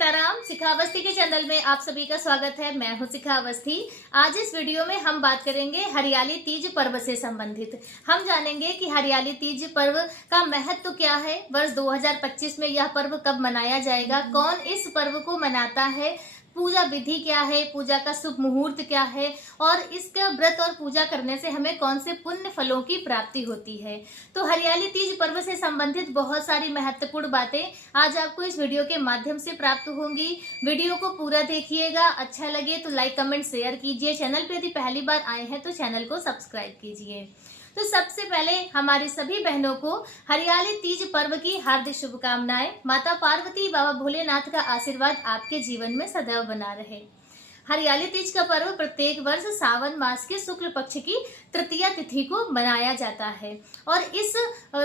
सीताराम। शिखा अवस्थी के चैनल में आप सभी का स्वागत है। मैं हूं शिखा अवस्थी। आज इस वीडियो में हम बात करेंगे हरियाली तीज पर्व से संबंधित। हम जानेंगे कि हरियाली तीज पर्व का महत्व क्या है, वर्ष 2025 में यह पर्व कब मनाया जाएगा, कौन इस पर्व को मनाता है, पूजा विधि क्या है, पूजा का शुभ मुहूर्त क्या है और इसका व्रत और पूजा करने से हमें कौन से पुण्य फलों की प्राप्ति होती है। तो हरियाली तीज पर्व से संबंधित बहुत सारी महत्वपूर्ण बातें आज आपको इस वीडियो के माध्यम से प्राप्त होंगी। वीडियो को पूरा देखिएगा, अच्छा लगे तो लाइक कमेंट शेयर कीजिए। चैनल पे यदि पहली बार आए हैं तो चैनल को सब्सक्राइब कीजिए। तो सबसे पहले हमारी सभी बहनों को हरियाली तीज पर्व की हार्दिक शुभकामनाएं। माता पार्वती, बाबा भोलेनाथ का आशीर्वाद आपके जीवन में सदैव बना रहे। हरियाली तीज का पर्व प्रत्येक वर्ष सावन मास के शुक्ल पक्ष की तृतीया तिथि को मनाया जाता है और इस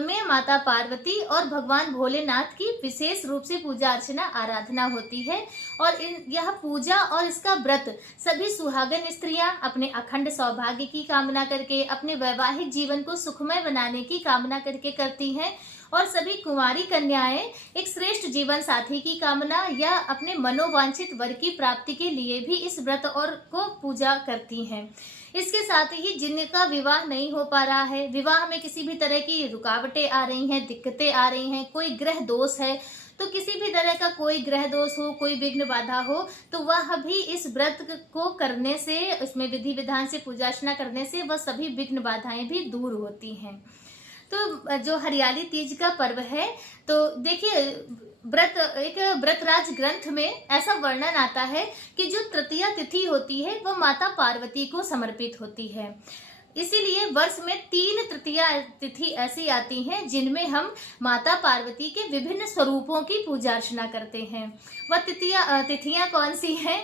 में माता पार्वती और भगवान भोलेनाथ की विशेष रूप से पूजा अर्चना आराधना होती है। और यह पूजा और इसका व्रत सभी सुहागन स्त्रियां अपने अखंड सौभाग्य की कामना करके, अपने वैवाहिक जीवन को सुखमय बनाने की कामना करके करती हैं और सभी कुंवारी कन्याएं एक श्रेष्ठ जीवन साथी की कामना या अपने मनोवांछित वर की प्राप्ति के लिए भी इस व्रत और को पूजा करती हैं। इसके साथ ही जिनका विवाह नहीं हो पा रहा है, विवाह में किसी भी तरह की रुकावटें आ रही हैं, दिक्कतें आ रही हैं, कोई ग्रह दोष है, तो किसी भी तरह का कोई ग्रह दोष हो, कोई विघ्न बाधा हो, तो वह भी इस व्रत को करने से, इसमें विधि विधान से पूजा अर्चना करने से वह सभी विघ्न बाधाएं भी दूर होती हैं। तो जो हरियाली तीज का पर्व है, तो देखिए व्रतराज ग्रंथ में ऐसा वर्णन आता है कि जो तृतीया तिथि होती है वह माता पार्वती को समर्पित होती है। इसीलिए वर्ष में 3 तृतीया तिथि ऐसी आती हैं जिनमें हम माता पार्वती के विभिन्न स्वरूपों की पूजा अर्चना करते हैं। वह तिथियां कौन सी हैं?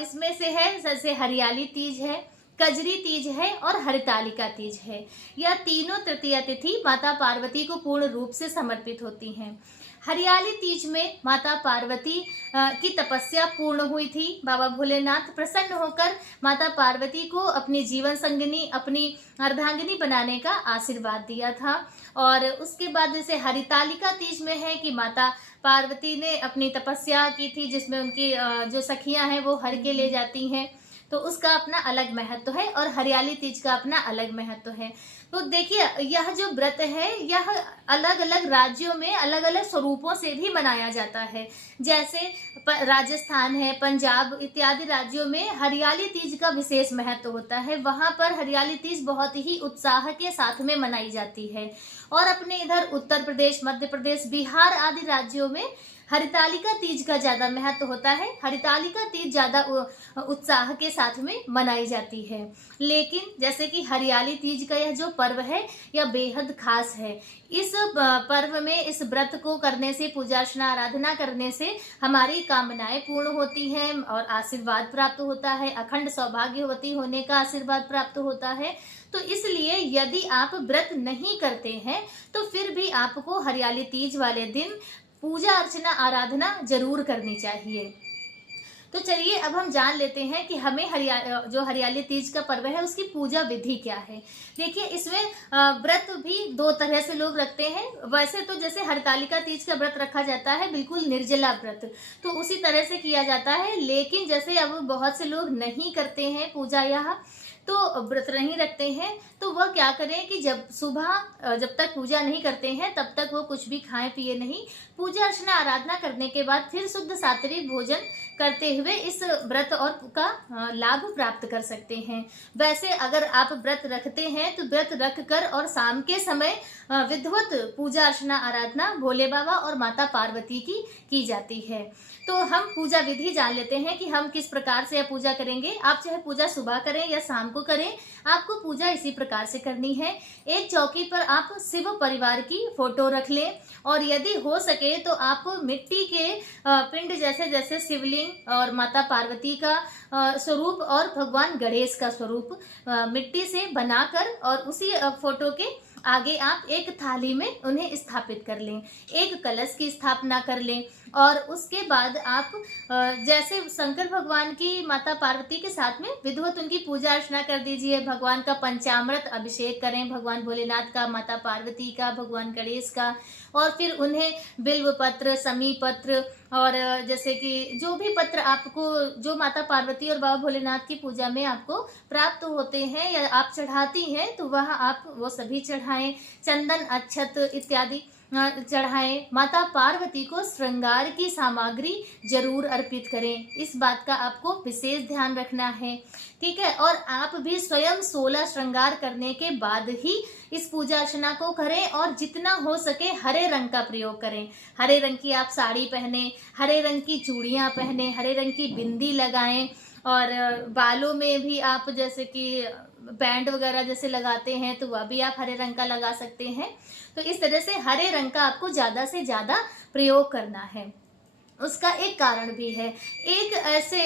इसमें से है, जैसे हरियाली तीज है, कजरी तीज है और हरितालिका तीज है। यह तीनों तृतीया तिथि माता पार्वती को पूर्ण रूप से समर्पित होती हैं। हरियाली तीज में माता पार्वती की तपस्या पूर्ण हुई थी। बाबा भोलेनाथ प्रसन्न होकर माता पार्वती को अपनी जीवन संगिनी, अपनी अर्धांगिनी बनाने का आशीर्वाद दिया था। और उसके बाद जैसे हरितालिका तीज में है कि माता पार्वती ने अपनी तपस्या की थी, जिसमें उनकी जो सखियां हैं वो हर के ले जाती हैं, तो उसका अपना अलग महत्व है और हरियाली तीज का अपना अलग महत्व है। तो देखिए यह जो व्रत है यह अलग अलग राज्यों में अलग अलग स्वरूपों से भी मनाया जाता है। जैसे राजस्थान है, पंजाब इत्यादि राज्यों में हरियाली तीज का विशेष महत्व होता है। वहां पर हरियाली तीज बहुत ही उत्साह के साथ में मनाई जाती है। और अपने इधर उत्तर प्रदेश, मध्य प्रदेश, बिहार आदि राज्यों में हरितालिका तीज का ज्यादा महत्व होता है। हरितालिका तीज ज्यादा उत्साह के साथ में मनाई जाती है। लेकिन जैसे कि हरियाली तीज का यह जो पर्व है यह बेहद खास है। इस पर्व में, इस व्रत को करने से, पूजा अर्चना आराधना करने से हमारी कामनाएं पूर्ण होती हैं और आशीर्वाद प्राप्त होता है, अखंड सौभाग्यवती होने का आशीर्वाद प्राप्त होता है। तो इसलिए यदि आप व्रत नहीं करते हैं तो फिर भी आपको हरियाली तीज वाले दिन पूजा अर्चना आराधना जरूर करनी चाहिए। तो चलिए अब हम जान लेते हैं कि हमें जो हरियाली तीज का पर्व है उसकी पूजा विधि क्या है। देखिए इसमें व्रत भी 2 तरह से लोग रखते हैं। वैसे तो जैसे हरितालिका तीज का व्रत रखा जाता है बिल्कुल निर्जला व्रत, तो उसी तरह से किया जाता है। लेकिन जैसे अब बहुत से लोग नहीं करते हैं पूजा, यहाँ तो व्रत नहीं रखते हैं, तो वह क्या करें कि जब सुबह जब तक पूजा नहीं करते हैं तब तक वो कुछ भी खाएं पिए नहीं। पूजा अर्चना आराधना करने के बाद फिर शुद्ध सात्विक भोजन करते हुए इस व्रत और का लाभ प्राप्त कर सकते हैं। वैसे अगर आप व्रत रखते हैं तो व्रत रख कर और शाम के समय विधिवत पूजा अर्चना आराधना भोले बाबा और माता पार्वती की जाती है। तो हम पूजा विधि जान लेते हैं कि हम किस प्रकार से यह पूजा करेंगे। आप चाहे पूजा सुबह करें या शाम को करें, आपको पूजा इसी प्रकार से करनी है। एक चौकी पर आप शिव परिवार की फोटो रख लें और यदि हो सके तो आप मिट्टी के पिंड, जैसे जैसे शिवलिंग और माता पार्वती का स्वरूप और भगवान गणेश का स्वरूप मिट्टी से बनाकर और उसी फोटो के आगे आप एक थाली में उन्हें स्थापित कर लें। एक कलश की स्थापना कर लें। और उसके बाद आप जैसे शंकर भगवान की माता पार्वती के साथ में विधिवत उनकी पूजा अर्चना कर दीजिए। भगवान का पंचामृत अभिषेक करें, भगवान भोलेनाथ का, माता पार्वती का, भगवान गणेश का, और फिर उन्हें बिल्व पत्र, समी पत्र और जैसे कि जो भी पत्र आपको, जो माता पार्वती और बाबा भोलेनाथ की पूजा में आपको प्राप्त होते हैं या आप चढ़ाती हैं, तो वह आप वो सभी चढ़ाएं। चंदन, अक्षत इत्यादि चढ़ाएं। माता पार्वती को श्रृंगार की सामग्री जरूर अर्पित करें, इस बात का आपको विशेष ध्यान रखना है, ठीक है। और आप भी स्वयं 16 श्रृंगार करने के बाद ही इस पूजा अर्चना को करें और जितना हो सके हरे रंग का प्रयोग करें। हरे रंग की आप साड़ी पहने, हरे रंग की चूड़ियां पहने, हरे रंग की बिंदी लगाएं, और बालों में भी आप जैसे कि बैंड वगैरह जैसे लगाते हैं तो वह भी आप हरे रंग का लगा सकते हैं। तो इस तरह से हरे रंग का आपको ज्यादा से ज्यादा प्रयोग करना है। उसका एक कारण भी है, एक ऐसे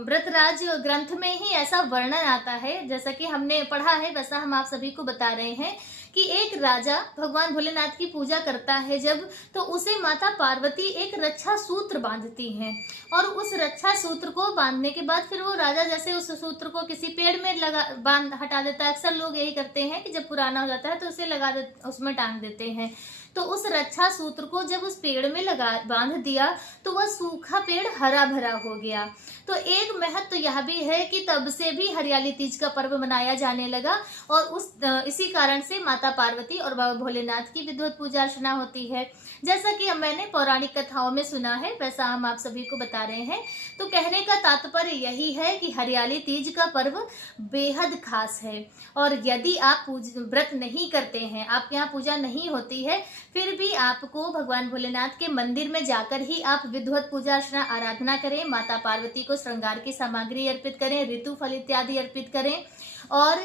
व्रतराज ग्रंथ में ही ऐसा वर्णन आता है, जैसा कि हमने पढ़ा है वैसा हम आप सभी को बता रहे हैं कि एक राजा भगवान भोलेनाथ की पूजा करता है जब, तो उसे माता पार्वती एक रक्षा सूत्र बांधती हैं, और उस रक्षा सूत्र को बांधने के बाद फिर वो राजा जैसे उस सूत्र को किसी पेड़ में हटा देता है। अक्सर लोग यही करते हैं कि जब पुराना हो जाता है तो उसे उसमें टांग देते हैं। तो उस रक्षा सूत्र को जब उस पेड़ में बांध दिया तो वह सूखा पेड़ हरा भरा हो गया। तो एक महत्व तो यह भी है कि तब से भी हरियाली तीज का पर्व मनाया जाने लगा, और इसी कारण से माता पार्वती और बाबा भोलेनाथ की विधिवत पूजा अर्चना होती है। जैसा कि मैंने पौराणिक कथाओं में सुना है वैसा हम आप सभी को बता रहे हैं। तो कहने का तात्पर्य यही है कि हरियाली तीज का पर्व बेहद खास है, और यदि आप व्रत नहीं करते हैं, आपके यहाँ पूजा नहीं होती है, फिर भी आपको भगवान भोलेनाथ के मंदिर में जाकर ही आप विधिवत पूजा अर्चना आराधना करें। माता पार्वती को श्रृंगार की सामग्री अर्पित करें, ऋतु फल इत्यादि अर्पित करें, और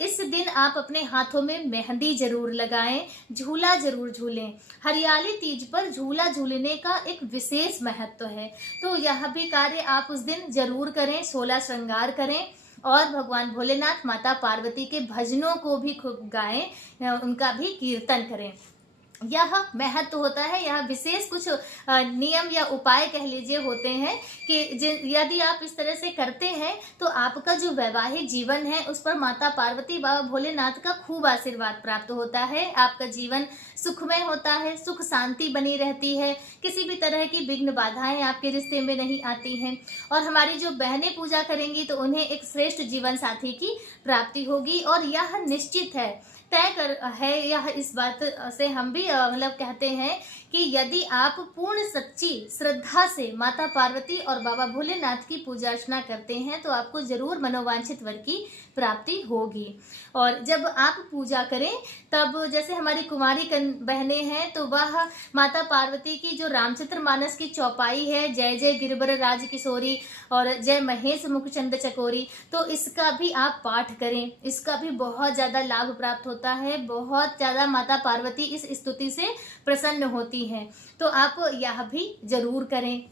इस दिन आप अपने हाथों में मेहंदी जरूर लगाएं, झूला जरूर झूलें। हरियाली तीज पर झूला झूलने का एक विशेष महत्व है, तो यह भी कार्य आप उस दिन जरूर करें। 16 श्रृंगार करें और भगवान भोलेनाथ, माता पार्वती के भजनों को भी खूब गाएं, उनका भी कीर्तन करें। यह महत्व होता है, यह विशेष कुछ नियम या उपाय कह लीजिए होते हैं कि यदि आप इस तरह से करते हैं तो आपका जो वैवाहिक जीवन है उस पर माता पार्वती, बाबा भोलेनाथ का खूब आशीर्वाद प्राप्त होता है। आपका जीवन सुखमय होता है, सुख शांति बनी रहती है, किसी भी तरह की विघ्न बाधाएं आपके रिश्ते में नहीं आती हैं। और हमारी जो बहनें पूजा करेंगी तो उन्हें एक श्रेष्ठ जीवन साथी की प्राप्ति होगी, और यह निश्चित है, तय है यह। इस बात से हम भी मतलब कहते हैं कि यदि आप पूर्ण सच्ची श्रद्धा से माता पार्वती और बाबा भोलेनाथ की पूजा अर्चना करते हैं तो आपको जरूर मनोवांछित वर की प्राप्ति होगी। और जब आप पूजा करें तब जैसे हमारी कुमारी बहनें हैं तो वह माता पार्वती की जो रामचरितमानस की चौपाई है, जय जय गिरबर राज किशोरी और जय महेश मुखचंद चकोरी, तो इसका भी आप पाठ करें। इसका भी बहुत ज़्यादा लाभ प्राप्त होता है, बहुत ज़्यादा माता पार्वती इस स्तुति से प्रसन्न होती हैं, तो आप यह भी जरूर करें।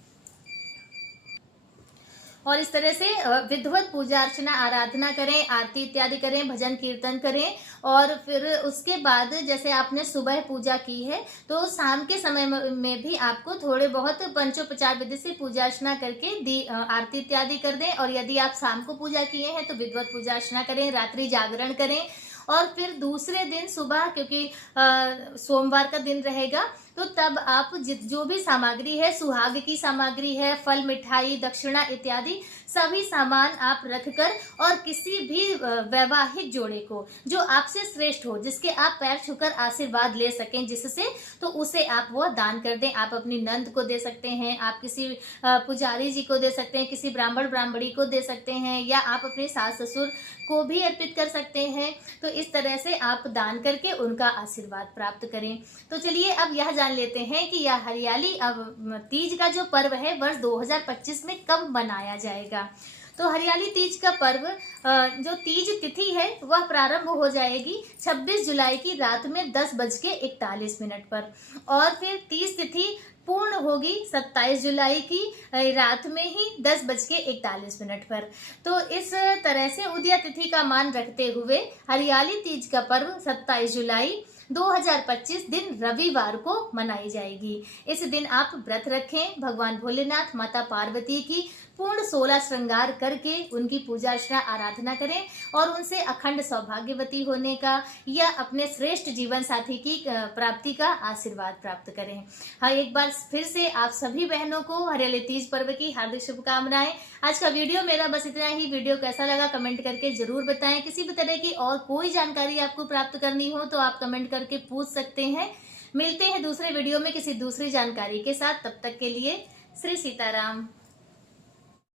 और इस तरह से विधिवत पूजा अर्चना आराधना करें, आरती इत्यादि करें, भजन कीर्तन करें, और फिर उसके बाद जैसे आपने सुबह पूजा की है तो शाम के समय में भी आपको थोड़े बहुत पंचोपचार विधि से पूजा अर्चना करके आरती इत्यादि कर दें। और यदि आप शाम को पूजा किए हैं तो विधिवत पूजा अर्चना करें, रात्रि जागरण करें, और फिर दूसरे दिन सुबह, क्योंकि सोमवार का दिन रहेगा, तो तब आप जो भी सामग्री है, सुहाग की सामग्री है, फल, मिठाई, दक्षिणा इत्यादि सभी सामान आप रखकर, और किसी भी वैवाहिक जोड़े को जो आपसे श्रेष्ठ हो, जिसके आप पैर छूकर आशीर्वाद ले सकें जिससे, तो उसे आप वो दान कर दें। आप अपनी नंद को दे सकते हैं, आप किसी पुजारी जी को दे सकते हैं, किसी ब्राह्मण ब्राह्मणी को दे सकते हैं, या आप अपने सास ससुर को भी अर्पित कर सकते हैं। तो इस तरह से आप दान करके उनका आशीर्वाद प्राप्त करें। तो चलिए अब यह जान लेते हैं कि यह हरियाली तीज का जो पर्व है वर्ष 2025 में कब मनाया जाएगा। तो हरियाली तीज का पर्व जो तीज तिथि है वह प्रारंभ हो जाएगी 26 जुलाई की रात में 10:41 पर, और फिर तीज तिथि पूर्ण होगी 27 जुलाई की रात में ही 10:41 पर। तो इस तरह से उदया तिथि का मान रखते हुए हरियाली तीज का पर्व 27 जुलाई 2025 दिन रविवार को मनाई जाएगी। इस दिन आप व्रत रखें, भगवान भोलेनाथ, माता पार्वती की पूर्ण 16 श्रृंगार करके उनकी पूजा अर्चना आराधना करें और उनसे अखंड सौभाग्यवती होने का या अपने श्रेष्ठ जीवन साथी की प्राप्ति का आशीर्वाद प्राप्त करें। हाँ, एक बार फिर से आप सभी बहनों को हरियाली तीज पर्व की हार्दिक शुभकामनाएं। आज का वीडियो मेरा बस इतना ही। वीडियो कैसा लगा कमेंट करके जरूर बताएं। किसी भी तरह की और कोई जानकारी आपको प्राप्त करनी हो तो आप कमेंट करके पूछ सकते हैं। मिलते हैं दूसरे वीडियो में किसी दूसरी जानकारी के साथ। तब तक के लिए श्री सीताराम।